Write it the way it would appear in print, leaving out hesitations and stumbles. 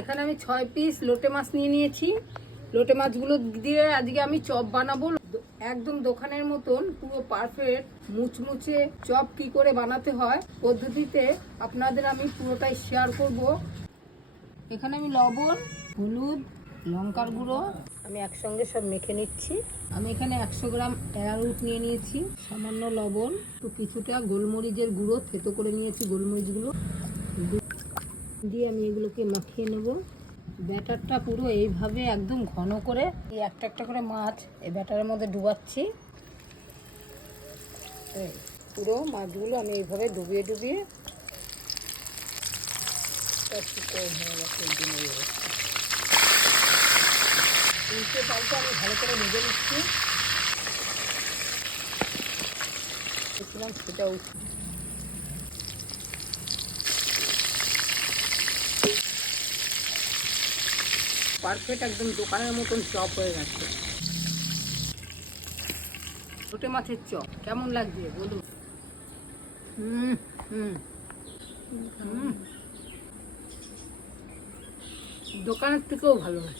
এখানে আমি 6 পিস লোটে মাছ নিয়ে নিয়েছি। লোটে মাছগুলো দিয়ে আজকে আমি চপ বানাবো, একদম দোকানের মতন পুরো পারফেক্ট মুচমুচে চপ কি করে বানাতে হয় পদ্ধতিতে আপনাদের আমি পুরোটাই শেয়ার করব। এখানে আমি লবণ, হলুদ, লঙ্কার গুঁড়ো আমি একসঙ্গে সব মেখে নিচ্ছি। আমি এখানে 100 গ্রাম অ্যারারুট নিয়ে নিয়েছি, সামান্য লবণ, তো কিছুটা গোলমরিচের গুঁড়ো থেতো করে নিয়েছি, গোলমরিচগুলো দিয়ে আমি এগুলোকে মাখিয়ে নেব। ব্যাটারটা পুরো এইভাবে একদম ঘন করে এই একটা একটা করে মাছ এই ব্যাটারের মধ্যে ডুবাচ্ছি। পুরো মাছগুলো আমি এইভাবে ডুবিয়ে ডুবিয়ে উল্টে পাল্টে আমি ভালো করে ভেজে নিচ্ছি। দেখছিলাম সেটা পারফেক্ট একদম দোকানের মতন চপ হয়ে গেছে। লোটে মাছের চপ কেমন লাগছে বলুন। দোকানের থেকেও ভালো হয়।